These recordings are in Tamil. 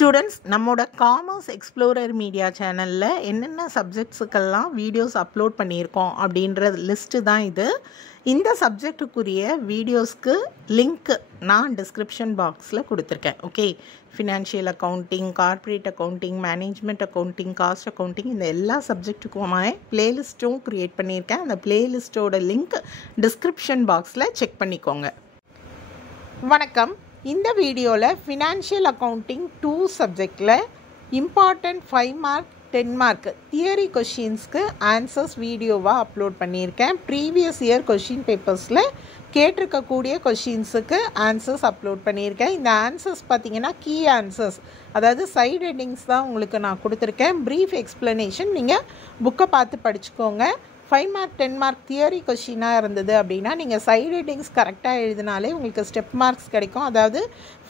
ஸ்டூடெண்ட்ஸ், நம்மளோட காமர்ஸ் எக்ஸ்ப்ளோரர் மீடியா சேனலில் என்னென்ன சப்ஜெக்ட்ஸுக்கெல்லாம் வீடியோஸ் அப்லோட் பண்ணியிருக்கோம் அப்படின்ற லிஸ்ட்டு தான் இது. இந்த சப்ஜெக்டுக்குரிய வீடியோஸ்க்கு லிங்க் நான் டிஸ்கிரிப்ஷன் பாக்ஸில் கொடுத்துருக்கேன். Okay, financial accounting, corporate accounting, management accounting, cost accounting, இந்த எல்லா சப்ஜெக்ட்டுக்குமாய் ப்ளேலிஸ்ட்டும் க்ரியேட் பண்ணியிருக்கேன். அந்த ப்ளேலிஸ்ட்டோட லிங்க் டிஸ்கிரிப்ஷன் பாக்ஸில் செக் பண்ணிக்கோங்க. வணக்கம். இந்த வீடியோவில் ஃபினான்ஷியல் அக்கௌண்டிங் 2 சப்ஜெக்டில் இம்பார்ட்டண்ட் 5 மார்க் 10 மார்க் தியரி கொஷின்ஸ்க்கு ஆன்சர்ஸ் வீடியோவாக அப்லோட் பண்ணியிருக்கேன். ப்ரீவியஸ் இயர் கொஷின் பேப்பர்ஸில் கேட்டிருக்கக்கூடிய கொஷின்ஸுக்கு ஆன்சர்ஸ் அப்லோட் பண்ணியிருக்கேன். இந்த ஆன்சர்ஸ் பார்த்திங்கன்னா கீ ஆன்சர்ஸ், அதாவது சைடு ஹெட்டிங்ஸ் தான் உங்களுக்கு நான் கொடுத்துருக்கேன். ப்ரீஃப் எக்ஸ்ப்ளனேஷன் நீங்கள் புக்கை பார்த்து படிச்சுக்கோங்க. 5 மார்க் 10 மார்க் தியரி கொஷினாக இருந்தது அப்படின்னா நீங்கள் சைடு ஹெட்டிங்ஸ் கரெக்டாக எழுதினாலே உங்களுக்கு ஸ்டெப் மார்க்ஸ் கிடைக்கும். அதாவது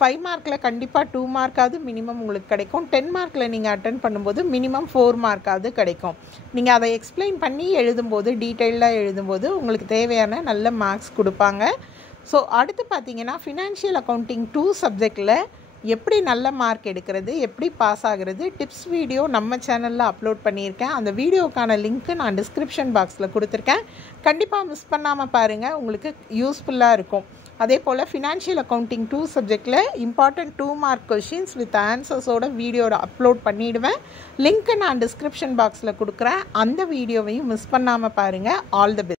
5 மார்க்கில் கண்டிப்பாக 2 மார்க்காவது மினிமம் உங்களுக்கு கிடைக்கும். 10 மார்க்கில் நீங்கள் அட்டன் பண்ணும்போது மினிமம் 4 மார்க்காவது கிடைக்கும். நீங்கள் அதை எக்ஸ்பிளைன் பண்ணி எழுதும்போது, டீட்டெயிலாக எழுதும்போது உங்களுக்கு தேவையான நல்ல மார்க்ஸ் கொடுப்பாங்க. ஸோ அடுத்து பார்த்தீங்கன்னா ஃபினான்ஷியல் அக்கௌண்டிங் 2 சப்ஜெக்டில் எப்படி நல்ல மார்க் எடுக்கிறது, எப்படி பாஸ் ஆகிறது, டிப்ஸ் வீடியோ நம்ம சேனலில் அப்லோட் பண்ணியிருக்கேன். அந்த வீடியோக்கான லிங்க்கு நான் டிஸ்கிரிப்ஷன் பாக்ஸில் கொடுத்துருக்கேன். கண்டிப்பாக மிஸ் பண்ணாமல் பாருங்கள், உங்களுக்கு யூஸ்ஃபுல்லாக இருக்கும். அதே போல் ஃபினான்ஷியல் அக்கௌண்டிங் 2 சப்ஜெக்டில் இம்பார்ட்டன்ட் 2 மார்க் கொஷின்ஸ் வித் ஆன்சர்ஸோட வீடியோட அப்லோட் பண்ணிவிடுவேன். லிங்க்கு நான் டிஸ்கிரிப்ஷன் பாக்ஸில் கொடுக்குறேன். அந்த வீடியோவையும் மிஸ் பண்ணாமல் பாருங்கள். All the best.